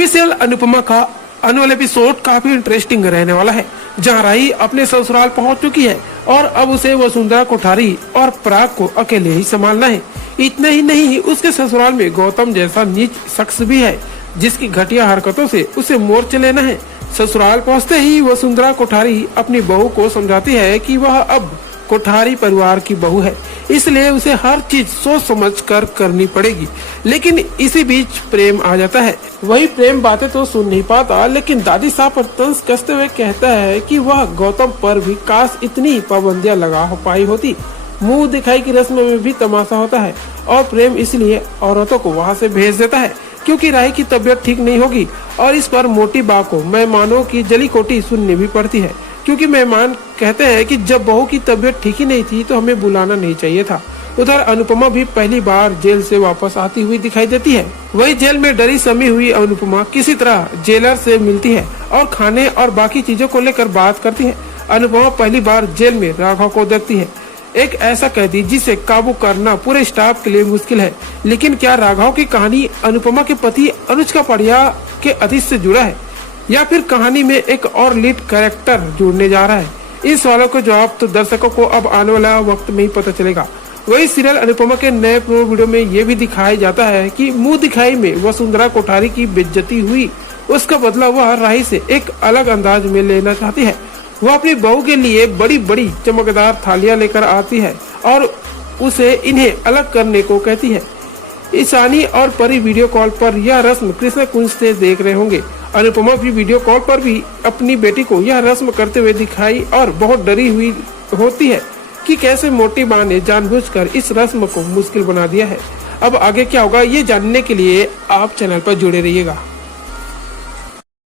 TV serial Anupama का आने वाला एपिसोड काफी इंटरेस्टिंग रहने वाला है, जहां राही अपने ससुराल पहुंच चुकी है और अब उसे वसुंधरा कोठारी और पराग को अकेले ही संभालना है। इतना ही नहीं, उसके ससुराल में गौतम जैसा नीच शख्स भी है, जिसकी घटिया हरकतों से उसे मोर्चे लेना है। ससुराल पहुंचते ही वसुंधरा कोठारी अपनी बहू को समझाती है कि वह अब कोठारी परिवार की बहू है, इसलिए उसे हर चीज सोच समझ कर करनी पड़ेगी। लेकिन इसी बीच प्रेम आ जाता है। वही प्रेम बातें तो सुन नहीं पाता, लेकिन दादी साहब पर तंज कसते हुए कहता है कि वह गौतम पर भी काश इतनी पाबंदियां लगा पाई होती। मुंह दिखाई की रस्म में भी तमाशा होता है और प्रेम इसलिए औरतों को वहाँ से भेज देता है क्योंकि राही की तबीयत ठीक नहीं होगी, और इस पर मोटी बा को मेहमानों की जली कोटी सुननी भी पड़ती है, क्योंकि मेहमान कहते हैं कि जब बहू की तबीयत ठीक ही नहीं थी तो हमें बुलाना नहीं चाहिए था। उधर अनुपमा भी पहली बार जेल से वापस आती हुई दिखाई देती है। वही जेल में डरी समी हुई अनुपमा किसी तरह जेलर से मिलती है और खाने और बाकी चीजों को लेकर बात करती है। अनुपमा पहली बार जेल में राघव को देखती है, एक ऐसा कैदी जिसे काबू करना पूरे स्टाफ के लिए मुश्किल है। लेकिन क्या राघव की कहानी अनुपमा के पति अनुष्का पड़िया के अतीत से जुड़ा है, या फिर कहानी में एक और लीड कैरेक्टर जुड़ने जा रहा है? इस सवालों का जवाब तो दर्शकों को अब आने वाला वक्त में ही पता चलेगा। वही सीरियल अनुपमा के नए प्रोमो वीडियो में ये भी दिखाया जाता है कि मुंह दिखाई में वसुंधरा कोठारी की बेइज्जती हुई, उसका बदला वह राही से एक अलग अंदाज में लेना चाहती है। वह अपनी बहू के लिए बड़ी बड़ी चमकदार थालियां लेकर आती है और उसे इन्हें अलग करने को कहती है। ईशानी और परी वीडियो कॉल पर यह रस्म कृष्ण कुंज से देख रहे होंगे। अनुपमा भी वीडियो कॉल पर भी अपनी बेटी को यह रस्म करते हुए दिखाई और बहुत डरी हुई होती है कि कैसे मोटी माँ ने जानबूझकर इस रस्म को मुश्किल बना दिया है। अब आगे क्या होगा ये जानने के लिए आप चैनल पर जुड़े रहिएगा।